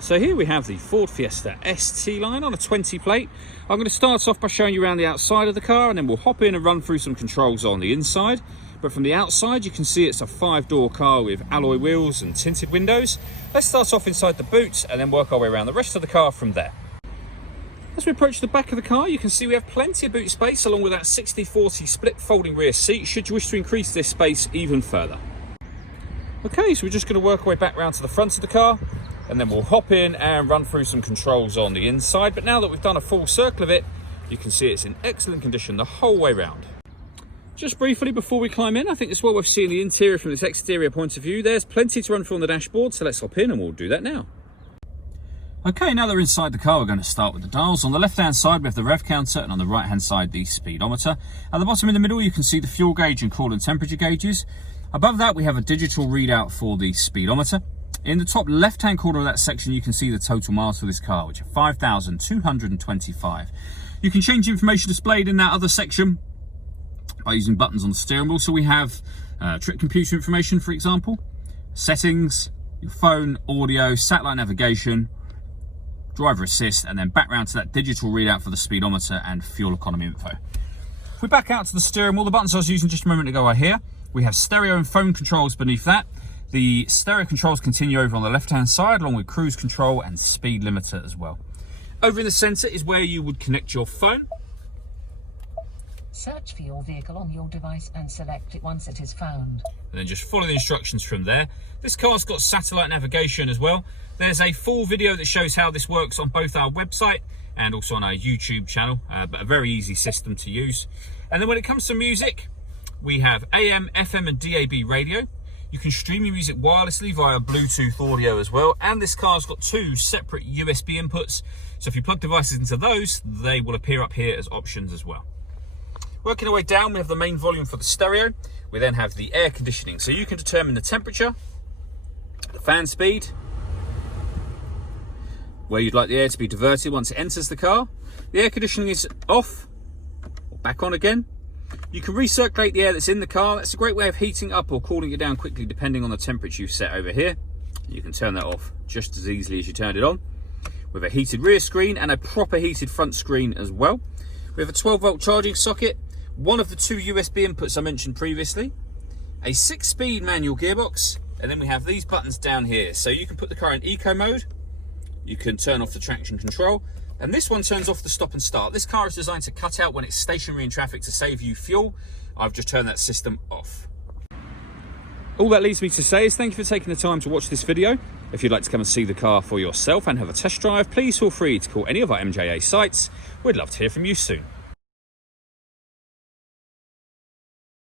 So here we have the Ford Fiesta ST line on a 20 plate. I'm going to start off by showing you around the outside of the car, and then we'll hop in and run through some controls on the inside. But from the outside you can see it's a 5-door car with alloy wheels and tinted windows. Let's start off inside the boot and then work our way around the rest of the car from there. As we approach the back of the car, you can see we have plenty of boot space along with that 60/40 split folding rear seat should you wish to increase this space even further. Okay, so we're just going to work our way back round to the front of the car, and then we'll hop in and run through some controls on the inside. But now that we've done a full circle of it, you can see it's in excellent condition the whole way round. Just briefly before we climb in, I think it's well worth seeing the interior from this exterior point of view. There's plenty to run through on the dashboard, so let's hop in and we'll do that now. Okay, now that we're inside the car, we're going to start with the dials. On the left-hand side, we have the rev counter, and on the right-hand side, the speedometer. At the bottom in the middle, you can see the fuel gauge and coolant temperature gauges. Above that, we have a digital readout for the speedometer. In the top left-hand corner of that section, you can see the total miles for this car, which are 5,225. You can change the information displayed in that other section by using buttons on the steering wheel. So we have trip computer information, for example, settings, your phone, audio, satellite navigation, driver assist, and then back round to that digital readout for the speedometer and fuel economy info. If we back out to the steering wheel, the buttons I was using just a moment ago are here. We have stereo and phone controls beneath that. The stereo controls continue over on the left-hand side, along with cruise control and speed limiter as well. Over in the centre is where you would connect your phone. Search for your vehicle on your device and select it once it is found. And then just follow the instructions from there. This car's got satellite navigation as well. There's a full video that shows how this works on both our website and also on our YouTube channel, but a very easy system to use. And then when it comes to music, we have AM, FM and DAB radio. You can stream your music wirelessly via Bluetooth audio as well. And this car's got 2 separate USB inputs. So if you plug devices into those, they will appear up here as options as well. Working our way down, we have the main volume for the stereo. We then have the air conditioning. So you can determine the temperature, the fan speed, where you'd like the air to be diverted once it enters the car. The air conditioning is off, or back on again. You can recirculate the air that's in the car. That's a great way of heating up or cooling it down quickly depending on the temperature you've set over here. You can turn that off just as easily as you turned it on. With a heated rear screen and a proper heated front screen as well. We have a 12-volt charging socket, one of the 2 USB inputs I mentioned previously, a 6-speed manual gearbox, and then we have these buttons down here. So you can put the car in eco mode, you can turn off the traction control, and this one turns off the stop and start. This car is designed to cut out when it's stationary in traffic to save you fuel. I've just turned that system off. All that leaves me to say is thank you for taking the time to watch this video. If you'd like to come and see the car for yourself and have a test drive, please feel free to call any of our MJA sites. We'd love to hear from you soon.